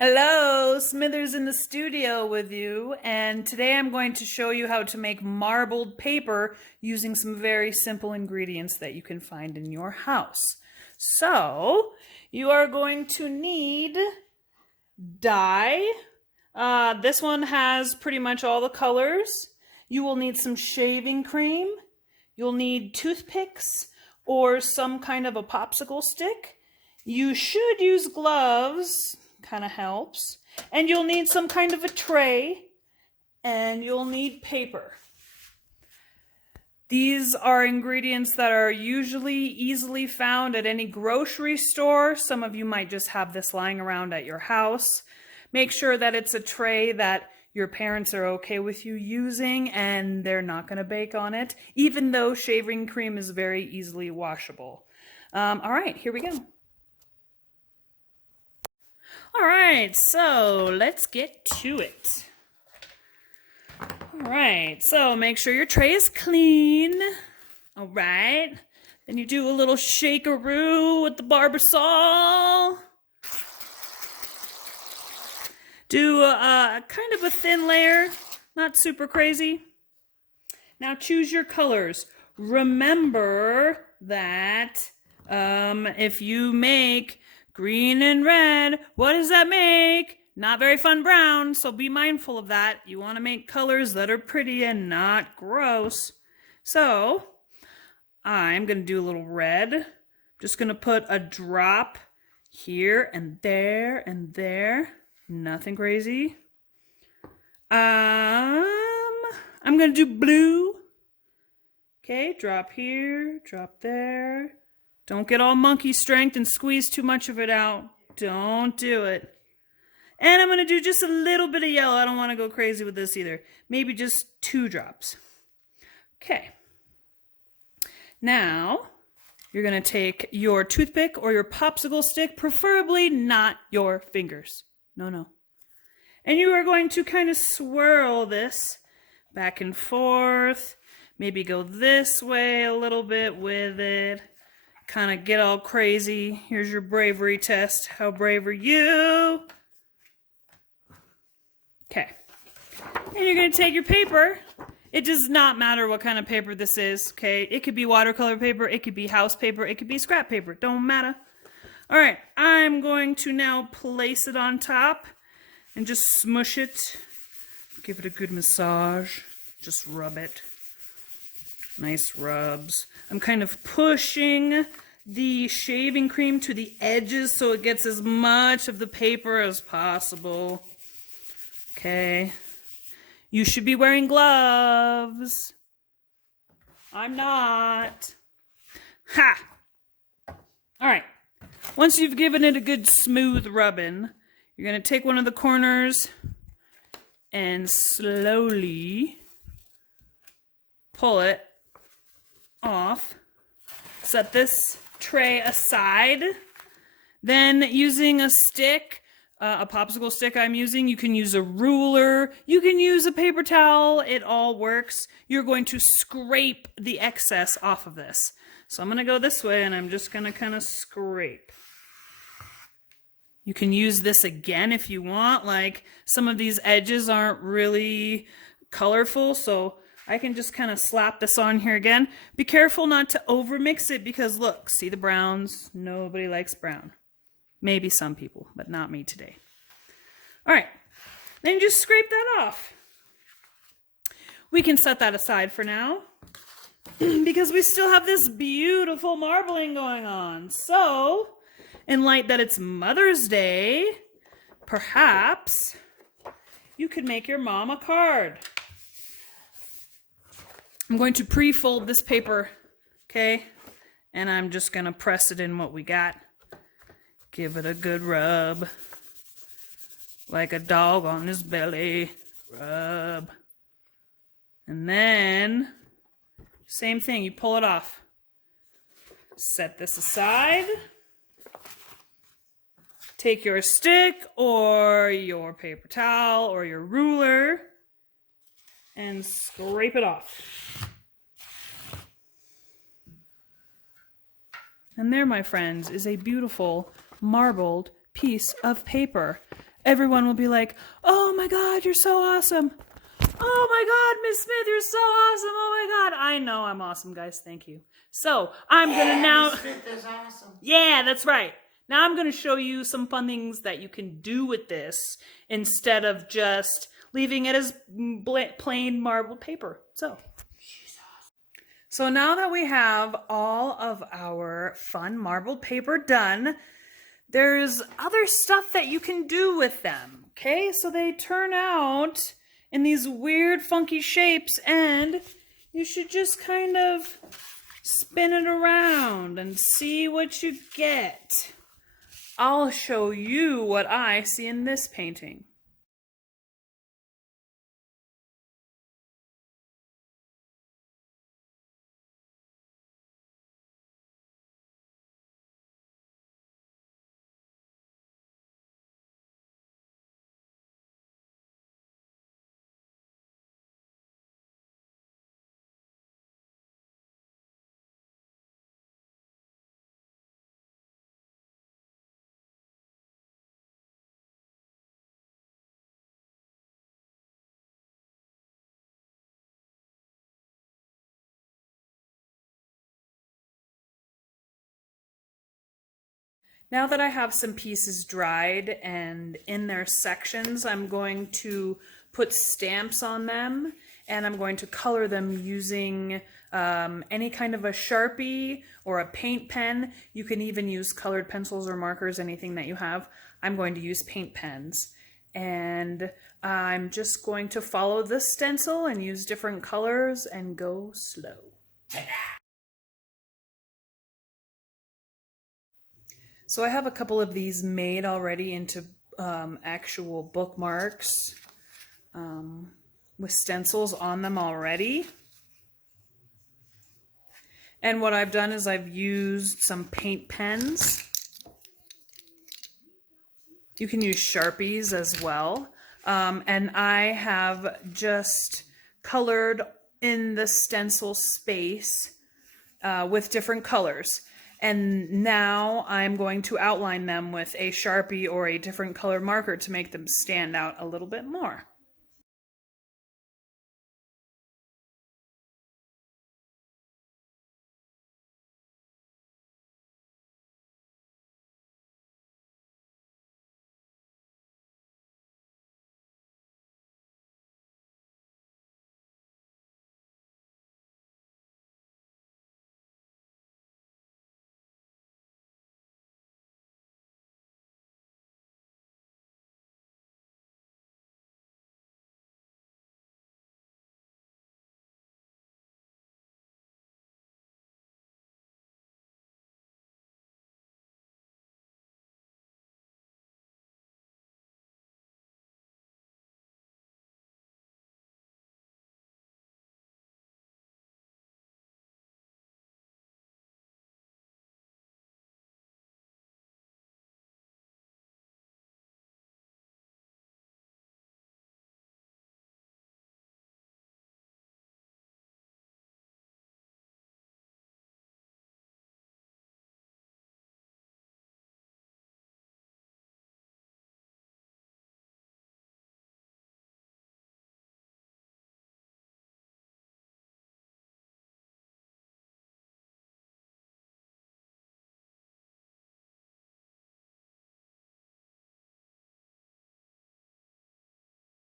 Hello, Smithers in the studio with you, and today I'm going to show you how to make marbled paper using some very simple ingredients that you can find in your house. So, you are going to need dye. This one has pretty much all the colors. You will need some shaving cream. You'll need toothpicks or some kind of a popsicle stick. You should use gloves. Kind of helps. And you'll need some kind of a tray, and you'll need paper. These are ingredients that are usually easily found at any grocery store. Some of you might just have this lying around at your house. Make sure that it's a tray that your parents are okay with you using and they're not going to bake on it, even though shaving cream is very easily washable. All right, here we go. All right, so let's get to it. All right, so make sure your tray is clean. All right, then you do a little shakeroo with the Barbasol. Do a kind of a thin layer, not super crazy. Now choose your colors. Remember that if you make green and red, what does that make? Not very fun brown, so be mindful of that. You want to make colors that are pretty and not gross. So, I'm going to do a little red. Just going to put a drop here and there and there. Nothing crazy. I'm going to do blue. Okay, drop here, drop there. Don't get all monkey strength and squeeze too much of it out. Don't do it. And I'm going to do just a little bit of yellow. I don't want to go crazy with this either. Maybe just 2 drops. Okay. Now, you're going to take your toothpick or your popsicle stick, preferably not your fingers. No. And you are going to kind of swirl this back and forth. Maybe go this way a little bit with it. Kind of get all crazy. Here's your bravery test. How brave are you? Okay. And you're going to take your paper. It does not matter what kind of paper this is, okay? It could be watercolor paper. It could be house paper. It could be scrap paper. Don't matter. All right. I'm going to now place it on top and just smush it. Give it a good massage. Just rub it. Nice rubs. I'm kind of pushing the shaving cream to the edges so it gets as much of the paper as possible. Okay. You should be wearing gloves. I'm not. Ha! All right. Once you've given it a good smooth rubbing, you're going to take one of the corners and slowly pull it off. Set this tray aside. Then using a stick, a popsicle stick I'm using, you can use a ruler, you can use a paper towel, it all works. You're going to scrape the excess off of this. So I'm going to go this way and I'm just going to kind of scrape. You can use this again if you want, like some of these edges aren't really colorful, so I can just kind of slap this on here again. Be careful not to overmix it because look, see the browns? Nobody likes brown. Maybe some people, but not me today. All right, then just scrape that off. We can set that aside for now because we still have this beautiful marbling going on. So, in light that it's Mother's Day, perhaps you could make your mom a card. I'm going to pre-fold this paper, okay? And I'm just going to press it in what we got. Give it a good rub. Like a dog on his belly. Rub. And then, same thing, you pull it off. Set this aside. Take your stick or your paper towel or your ruler and scrape it off. And there, my friends, is a beautiful marbled piece of paper. everyone will be like, oh my God, you're so awesome. Oh my God, Miss Smith, you're so awesome. Oh my God. I know I'm awesome, guys. Thank you. So I'm going to now. Miss Smith is awesome. Yeah, that's right. Now I'm going to show you some fun things that you can do with this instead of just leaving it as plain marbled paper. So now that we have all of our fun marbled paper done, there's other stuff that you can do with them. Okay, so they turn out in these weird funky shapes, and you should just kind of spin it around and see what you get. I'll show you what I see in this painting. Now that I have some pieces dried and in their sections, I'm going to put stamps on them, and I'm going to color them using any kind of a Sharpie or a paint pen. You can even use colored pencils or markers, anything that you have. I'm going to use paint pens. And I'm just going to follow the stencil and use different colors and go slow. So I have a couple of these made already into actual bookmarks with stencils on them already. And what I've done is I've used some paint pens. You can use Sharpies as well. And I have just colored in the stencil space with different colors. And now I'm going to outline them with a Sharpie or a different color marker to make them stand out a little bit more.